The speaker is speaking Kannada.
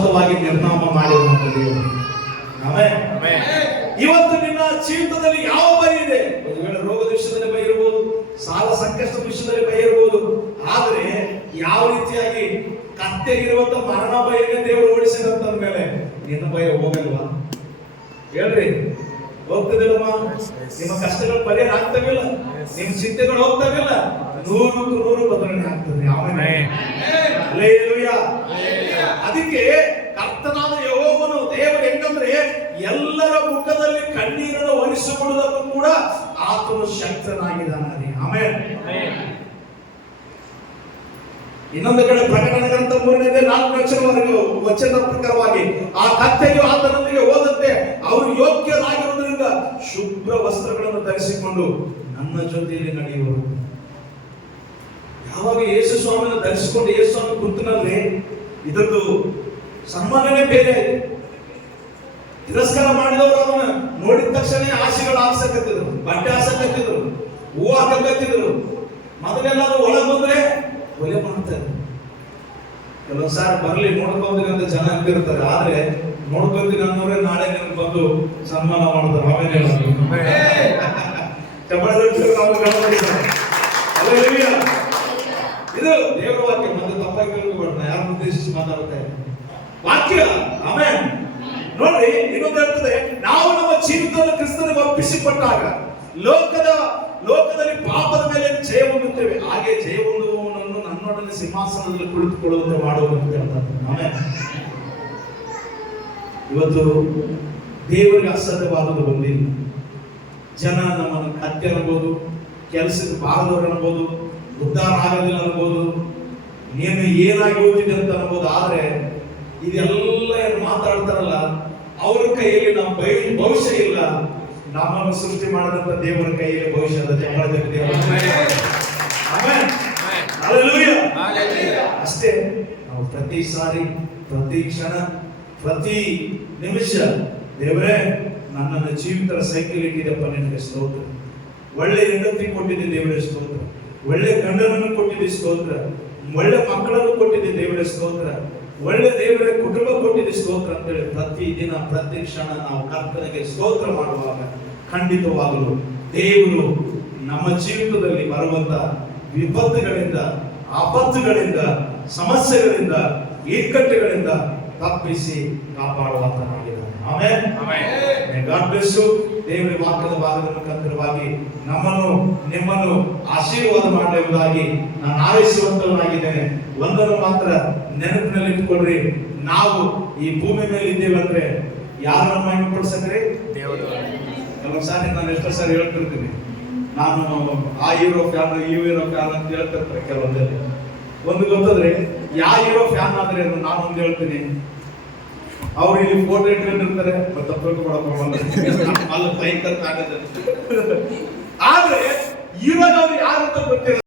ಶಾಶ್ವತವಾಗಿ ನಿರ್ನಾಮ ಮಾಡಿರುವಂತ ದೇವರು. ಆಮೆನ್. ಇವತ್ತು ನಿನ್ನ ಜೀವಿತದಲ್ಲಿ ಯಾವ ಭಯ ಇದೆ? ಒಂದು ವೇಳೆ ರೋಗದ ವಿಷಯದಲ್ಲಿ ಭಯ ಇರಬಹುದು, ಸಾಲ ಸಂಕಷ್ಟದ ವಿಷಯದಲ್ಲಿ ಭಯ ಇರಬಹುದು. ಆದ್ರೆ ಯಾವ ರೀತಿಯಾಗಿ ಕತ್ತೆಗಿರುವಂತ ಮರಣ ಭಯನೇ ದೇವರು ಓಡಿಸಿದಂತ ಮೇಲೆ ನಿನ್ನ ಭಯ ಹೋಗಲ್ವಾ? ಹೇಳ್ರಿ, ಹೋಗ್ತದಿಲ್ಲಮ್ಮ? ನಿಮ್ಮ ಕಷ್ಟಗಳು ಪರಿಹಾರ ಆಗ್ತವಿಲ್ಲ, ನಿಮ್ಮ ಚಿಂತೆಗಳು ಹೋಗ್ತವಿಲ್ಲ, 100% ಬದಲಾವಣೆ ಆಗ್ತದೆ. ಹಲ್ಲೆಲೂಯಾ. ಅದಕ್ಕೆ ಕರ್ತನಾದ ಯೆಹೋವನು ದೇವರು ಹೆಂಗಂದ್ರೆ ಎಲ್ಲರ ಮುಖದಲ್ಲಿ ಕಣ್ಣೀರನ್ನು ಒರೆಸಿಕೊಳ್ಳುವುದಕ್ಕೂ ಕೂಡ ಆತನು ಶಕ್ತನಾಗಿದ್ದಾನೆ. ಆಮೆನ್. ಇನ್ನೊಂದು ಕಡೆ ಪ್ರಕಟಣೆ ಗ್ರಂಥ 3:4 ವಚನದ ಪ್ರಕಾರವಾಗಿ ಆ ಕತ್ತೆಯು ಆತನೊಂದಿಗೆ ಹೋದಂತೆ ಅವರು ಯೋಗ್ಯರಾಗಿರುವುದರಿಂದ ಶುಭ್ರ ವಸ್ತ್ರಗಳನ್ನು ಧರಿಸಿಕೊಂಡು ನನ್ನ ಜೊತೆಯಲ್ಲಿ ನಡೆಯುವರು. ಯಾವಾಗ ಯೇಸು ಸ್ವಾಮಿಯನ್ನು ಧರಿಸಿಕೊಂಡು ಯೇಸು ಸ್ವಾಮಿ ಕುಂತನಲ್ಲಿ ಇದರದ್ದು ಸನ್ಮಾನನೇ ಬೇರೆ. ತಿರಸ್ಕಾರ ಮಾಡಿದವರು ಅವನ್ನ ನೋಡಿದ ತಕ್ಷಣ ಆಶೆಗಳು ಹಾಕ್ಸಕತ್ತಿದ್ರು, ಬಟ್ಟೆ ಹಾಸಕತ್ತಿದ್ರು, ಹೂ ಹಾಕಕತ್ತಿದ್ರು. ಮೊದಲೆಲ್ಲ ಒಳಗೆ ಬಂದ್ರೆ ಕೊಲೆ ಮಾಡ್ತಾರೆ. ಕೆಲವೊಂದ್ಸಾರಿ ಬರ್ಲಿ ನೋಡ್ಕೊಂತೀನಿ ಅಂತ ಜನ ಅಂತಿರ್ತಾರೆ. ಆದ್ರೆ ನೋಡ್ಕೊಂತೀನಿ ಅನ್ನೋರೆ ನಾಳೆ ನಿಮ್ಗೆ ಬಂದು ಸನ್ಮಾನ ಮಾಡ್ತಾರೆ. ಇದು ದೇವರ ವಾಕ್ಯ. ಮತ್ತೆ ತಪ್ಪಾಗಿ ಕೇಳ್ಕೊಬೇಡ, ಯಾರು ಉದ್ದೇಶಿಸಿ ಮಾತಾಡ್ತಾ ಇದ್ದಾರೆ ವಾಕ್ಯ. ಆಮೆನ್. ನೋಡ್ರಿ, ಇನ್ನೊಂದು ಹೇಳ್ತದೆ, ನಾವು ನಮ್ಮ ಜೀವಿತವನ್ನು ಕ್ರಿಸ್ತನಿಗೆ ಒಪ್ಪಿಸಿಕೊಟ್ಟಾಗ ಲೋಕದಲ್ಲಿ ಪಾಪದ ಮೇಲೆ ಜಯ ಹೊಂದುತ್ತೇವೆ. ಹಾಗೆ ಜಯ ಹೊಂದುವವನನ್ನು ನನ್ನೊಡನೆ ಸಿಂಹಾಸನದಲ್ಲಿ ಕುಳಿತುಕೊಳ್ಳುವಂತೆ ಮಾಡುವಂತೆ ಹೇಳ್ತಾರೆ. ಆಮೆನ್. ಇವತ್ತು ದೇವರಿಗೆ ಅಸಾಧ್ಯವಾದದ್ದು ಬಂದಿಲ್ಲ. ಜನ ನಮ್ಮನ್ನು ಕತ್ತೆ ಅನ್ಬೋದು, ಕೆಲಸಕ್ಕೆ ಬಾರದವ್ರು ಅನ್ಬೋದು, ಉದ್ಧಾರ ಆಗೋದಿಲ್ಲ ಅನ್ಬೋದು, ನೀನು ಏನಾಗಿ ಹೋಗ್ತಿದೆ ಅಂತ ಅನ್ಬೋದು. ಆದ್ರೆ ಇದೆಲ್ಲ ಏನು ಮಾತಾಡ್ತಾರಲ್ಲ, ಅವ್ರ ಕೈಯಲ್ಲಿ ನಮ್ಮ ಭವಿಷ್ಯ ಇಲ್ಲ. ನಮ್ಮನ್ನು ಸೃಷ್ಟಿ ಮಾಡಿದಂತ ದೇವರ ಕೈಯಲ್ಲಿ ಭವಿಷ್ಯ ಅಷ್ಟೇ. ನಾವು ಪ್ರತಿ ಸಾರಿ, ಪ್ರತಿ ಕ್ಷಣ, ಪ್ರತಿ ನಿಮಿಷ ದೇವರೇ ನನ್ನನ್ನು ಜೀವಿತರ ಸೈಕಲ್ ಇಟ್ಟಿದೆಪ್ಪ, ನಿನಗೆ ಸ್ತೋತ್ರ. ಒಳ್ಳೆ ಹೆಂಡತಿ ಕೊಟ್ಟಿದ್ದೆ ದೇವರೇ ಸ್ತೋತ್ರ. ಒಳ್ಳೆ ಗಂಡನನ್ನು ಕೊಟ್ಟಿದ್ದೆ ಸ್ತೋತ್ರ. ಒಳ್ಳೆ ಮಕ್ಕಳನ್ನು ಕೊಟ್ಟಿದ್ದೆ ದೇವರೇ ಸ್ತೋತ್ರ. ಒಳ್ಳೆ ದೇವರೇ ಕುಟುಂಬ ಕೊಟ್ಟಿದ್ದೆ ಸ್ತೋತ್ರ ಅಂತೇಳಿ ಪ್ರತಿ ದಿನ, ಪ್ರತಿ ಕ್ಷಣ ನಾವು ಕರ್ತನಿಗೆ ಸ್ತೋತ್ರ ಮಾಡುವಾಗ ಖಂಡಿತವಾಗಲು ದೇವರು ನಮ್ಮ ಜೀವಿತದಲ್ಲಿ ಬರುವಂತ ವಿಪತ್ತುಗಳಿಂದ, ಆಪತ್ತುಗಳಿಂದ, ಸಮಸ್ಯೆಗಳಿಂದ, ಇಕ್ಕಟ್ಟುಗಳಿಂದ ತಪ್ಪಿಸಿ ಕಾಪಾಡುವಂತನಾಗಿದ್ದಾನೆ. ಆಮೆನ್. God bless you. ದೇವರ ವಾಕ್ಯದ ಭಾಗದ ಮುಖಾಂತರವಾಗಿ ನಮ್ಮನ್ನು, ನಿಮ್ಮನ್ನು ಆಶೀರ್ವಾದ ಮಾಡುವುದಾಗಿ ನಾನು ಆರೈಸುವಂತವನಾಗಿದ್ದೇನೆ. ಒಂದನ್ನು ಮಾತ್ರ ನೆನಪಿನಲ್ಲಿ ಇಟ್ಟುಕೊಳ್ಳ್ರಿ, ನಾವು ಈ ಭೂಮಿ ಮೇಲೆ ಇದ್ದೇವೆ ಅಂದ್ರೆ ಯಾರನ್ನು ಮಹಿಮೆ ಪಡಿಸಕ್ರಿ? ದೇವರು. ಕೆಲವು ಸಾರಿ ನಾನು ಎಷ್ಟೋ ಸಾರಿ ಹೇಳ್ತಿರ್ತೀನಿ, ನಾನು ಆ ಹೀರೋ ಫ್ಯಾನ್, ಈ ಹೀರೋ ಫ್ಯಾನ್ ಅಂತ ಹೇಳ್ತಿರ್ತಾರೆ ಕೆಲವೊಂದಲ್ಲಿ. ಒಂದು ಗೊತ್ತಾದ್ರೆ ಯಾವ ಹೀರೋ ಫ್ಯಾನ್ ಆದ್ರೆ ನಾನು ಒಂದು ಹೇಳ್ತೀನಿ, ಅವ್ರು ಇಲ್ಲಿ ಫೋಟೋ ಇಟ್ಕೊಂಡಿರ್ತಾರೆ, ಆದ್ರೆ ಇವಾಗ ಅವ್ರು ಯಾರಂತ ಗೊತ್ತಿಲ್ಲ.